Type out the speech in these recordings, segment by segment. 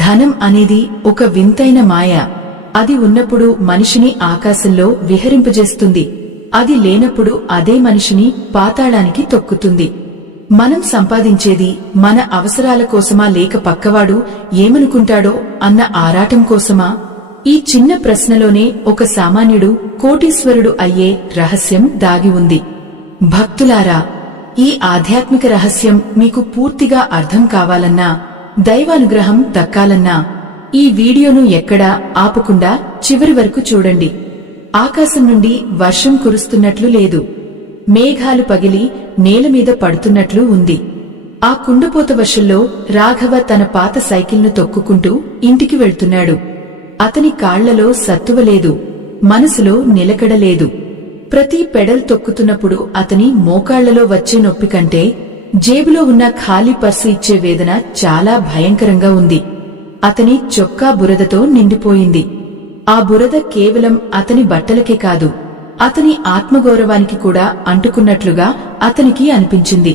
ధనం అనేది ఒక వింతైన మాయ. అది ఉన్నప్పుడు మనిషిని ఆకాశంలో విహరింపజేస్తుంది. అది లేనప్పుడు అదే మనిషిని పాతాళానికి తొక్కుతుంది. మనం సంపాదించేది మన అవసరాల కోసమా లేక పక్కవాడు ఏమనుకుంటాడో అన్న ఆరాటం కోసమా? ఈ చిన్న ప్రశ్నలోనే ఒక సామాన్యుడు కోటీశ్వరుడు అయ్యే రహస్యం దాగి ఉంది. భక్తులారా, ఈ ఆధ్యాత్మిక రహస్యం మీకు పూర్తిగా అర్థం కావాలన్నా, దైవానుగ్రహం దక్కాలన్నా ఈ వీడియోను ఎక్కడా ఆపకుండా చివరి వరకు చూడండి. ఆకాశం నుండి వర్షం కురుస్తున్నట్లు లేదు. మేఘాలు పగిలి నేలమీద పడుతున్నట్లు ఉంది. ఆ కుండపోత వర్షంలో రాఘవ తన పాత సైకిల్ను తొక్కుకుంటూ ఇంటికి వెళ్తున్నాడు. అతని కాళ్లలో సత్తువ లేదు, మనసులో నిలకడలేదు. ప్రతి పెడల్ తొక్కుతున్నప్పుడు అతని మోకాళ్లలో వచ్చే నొప్పి కంటే జేబులో ఉన్న ఖాళీ పర్సు ఇచ్చే వేదన చాలా భయంకరంగా ఉంది. అతని చొక్కా బురదతో నిండిపోయింది. ఆ బురద కేవలం అతని బట్టలకే కాదు, అతని ఆత్మగౌరవానికి కూడా అంటుకున్నట్లుగా అతనికి అనిపించింది.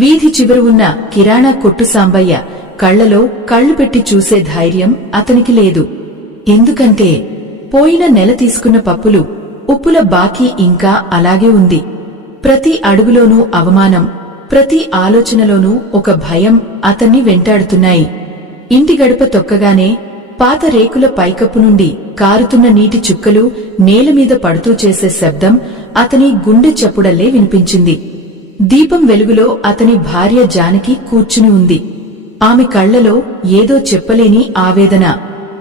వీధి చివర ఉన్న కిరాణా కొట్టు సాంబయ్య కళ్లలో కళ్లు పెట్టి చూసే ధైర్యం అతనికి లేదు. ఎందుకంటే పోయిన నెల తీసుకున్న పప్పులు, ఉప్పుల బాకీ ఇంకా అలాగే ఉంది. ప్రతి అడుగులోనూ అవమానం, ప్రతి ఆలోచనలోనూ ఒక భయం అతన్ని వెంటాడుతున్నాయి. ఇంటి గడప తొక్కగానే పాత రేకుల పైకప్పు నుండి కారుతున్న నీటి చుక్కలు నేలమీద పడుతూ చేసే శబ్దం అతని గుండె చప్పుడల్లే వినిపించింది. దీపం వెలుగులో అతని భార్య జానకి కూర్చుని ఉంది. ఆమె కళ్లలో ఏదో చెప్పలేని ఆవేదన.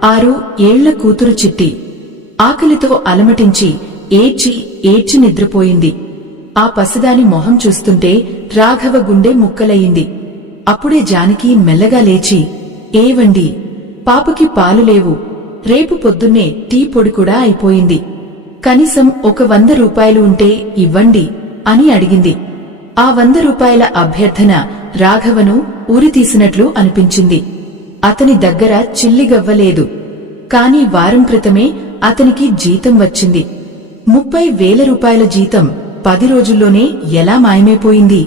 6 ఏళ్ల కూతురు చిట్టి ఆకలితో అలమటించి ఏడ్చి నిద్రపోయింది. ఆ పసిదాని మొహం చూస్తుంటే రాఘవ గుండె ముక్కలయింది. అప్పుడే జానకి మెల్లగా లేచి, ఏవండి, పాపకి పాలు లేవు, రేపు పొద్దున్నే టీ పొడి కూడా అయిపోయింది, కనీసం ఒక 100 రూపాయలు ఉంటే ఇవ్వండి అని అడిగింది. ఆ 100 రూపాయల అభ్యర్థన రాఘవను ఉరితీసినట్లు అనిపించింది. అతని దగ్గర చిల్లిగవ్వలేదు. కాని వారం క్రితమే అతనికి జీతం వచ్చింది. 30,000 రూపాయల జీతం 10 రోజుల్లోనే ఎలా మాయమైపోయింది?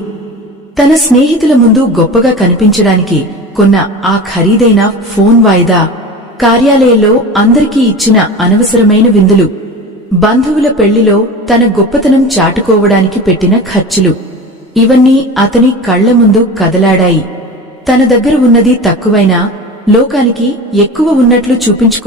తన స్నేహితుల ముందు గొప్పగా కనిపించడానికి కొన్న ఆ ఖరీదైన ఫోన్ వాయిదా, కార్యాలయంలో అందరికీ ఇచ్చిన అనవసరమైన విందులు, బంధువుల పెళ్లిలో తన గొప్పతనం చాటుకోవడానికి పెట్టిన ఖర్చులు, ఇవన్నీ అతని కళ్ల ముందు కదలాడాయి. తన దగ్గర ఉన్నది తక్కువైనా లోకానికి ఎక్కువ ఉన్నట్లు చూపించుకో